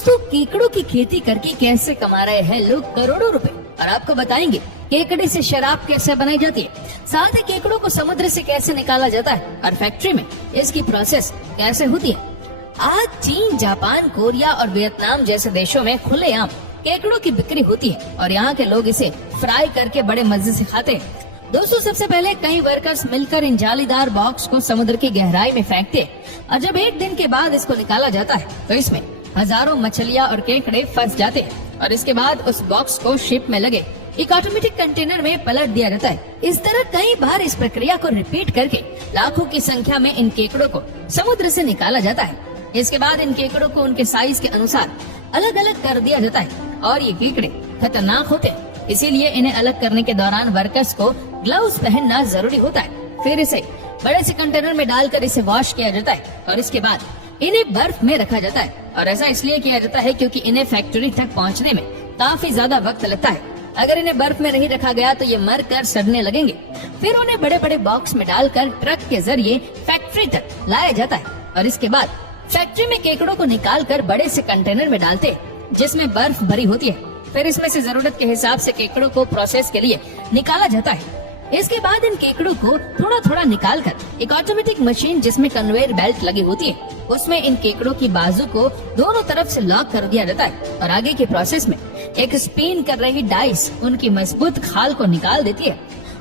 दोस्तों, केकड़ों की खेती करके कैसे कमा रहे हैं लोग करोड़ों रुपए, और आपको बताएंगे केकड़े से शराब कैसे बनाई जाती है, साथ ही केकड़ों को समुद्र से कैसे निकाला जाता है और फैक्ट्री में इसकी प्रोसेस कैसे होती है। आज चीन, जापान, कोरिया और वियतनाम जैसे देशों में खुलेआम केकड़ों की बिक्री होती है और यहाँ के लोग इसे फ्राई करके बड़े मजे से खाते हैं। दोस्तों, सबसे पहले कई वर्कर्स मिलकर इन जालीदार बॉक्स को समुद्र की गहराई में फेंकते हैं और जब एक दिन के बाद इसको निकाला जाता है तो इसमें हजारों मछलियाँ और केकड़े फंस जाते हैं और इसके बाद उस बॉक्स को शिप में लगे एक ऑटोमेटिक कंटेनर में पलट दिया जाता है। इस तरह कई बार इस प्रक्रिया को रिपीट करके लाखों की संख्या में इन केकड़ों को समुद्र से निकाला जाता है। इसके बाद इन केकड़ों को उनके साइज के अनुसार अलग अलग कर दिया जाता है और ये केकड़े खतरनाक होते हैं, इसीलिए इन्हें अलग करने के दौरान वर्कर्स को ग्लव्स पहनना जरूरी होता है। फिर इसे बड़े से कंटेनर में डालकर इसे वॉश किया जाता है और इसके बाद इन्हें बर्फ में रखा जाता है और ऐसा इसलिए किया जाता है क्योंकि इन्हें फैक्ट्री तक पहुंचने में काफी ज्यादा वक्त लगता है। अगर इन्हें बर्फ में नहीं रखा गया तो ये मर कर सड़ने लगेंगे। फिर उन्हें बड़े बड़े बॉक्स में डालकर ट्रक के जरिए फैक्ट्री तक लाया जाता है और इसके बाद फैक्ट्री में केकड़ों को निकाल कर बड़े से कंटेनर में डालते हैं जिसमें बर्फ भरी होती है। फिर इसमें से जरूरत के हिसाब से केकड़ों को प्रोसेस के लिए निकाला जाता है। इसके बाद इन केकड़ों को थोड़ा थोड़ा निकाल कर एक ऑटोमेटिक मशीन जिसमें कन्वेयर बेल्ट लगी होती है उसमें इन केकड़ों की बाजू को दोनों तरफ से लॉक कर दिया जाता है और आगे के प्रोसेस में एक स्पिन कर रही डाइस उनकी मजबूत खाल को निकाल देती है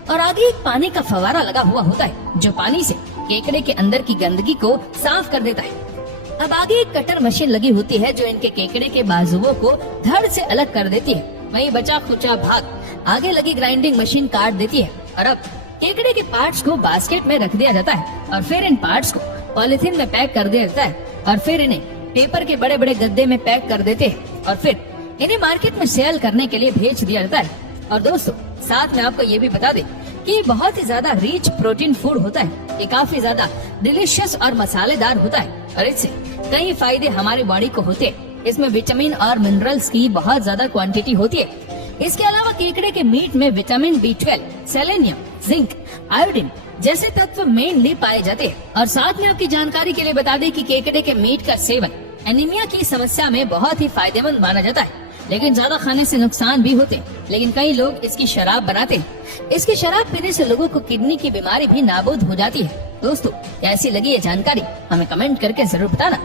और आगे एक पानी का फवारा लगा हुआ होता है जो पानी से केकड़े के अंदर की गंदगी को साफ कर देता है। अब आगे एक कटर मशीन लगी होती है जो इनके केकड़े के बाजुओं को धड़ से अलग कर देती है। वहीं बचा खुचा भाग आगे लगी ग्राइंडिंग मशीन काट देती है और अब केकड़े के पार्ट्स को बास्केट में रख दिया जाता है और फिर इन पार्ट्स को पॉलिथीन में पैक कर दिया जाता है और फिर इन्हें पेपर के बड़े बड़े गद्दे में पैक कर देते हैं और फिर इन्हें मार्केट में सेल करने के लिए भेज दिया जाता है। और दोस्तों, साथ में आपको ये भी बता दें कि ये बहुत ही ज्यादा रिच प्रोटीन फूड होता है। ये काफी ज्यादा डिलीशियस और मसालेदार होता है और इससे कई फायदे हमारी बॉडी को होते हैं। इसमें विटामिन और मिनरल्स की बहुत ज्यादा क्वांटिटी होती है। इसके अलावा केकड़े के मीट में vitamin B12, selenium, zinc, iodine जैसे तत्व मेनली पाए जाते हैं। और साथ में आपकी जानकारी के लिए बता दें कि केकड़े के मीट का सेवन एनीमिया की समस्या में बहुत ही फायदेमंद माना जाता है, लेकिन ज्यादा खाने से नुकसान भी होते हैं। लेकिन कई लोग इसकी शराब बनाते हैं। इसकी शराब पीने से लोगों को किडनी की बीमारी भी नाबूद हो जाती है। दोस्तों, कैसी लगी ये जानकारी हमें कमेंट करके जरूर बताना।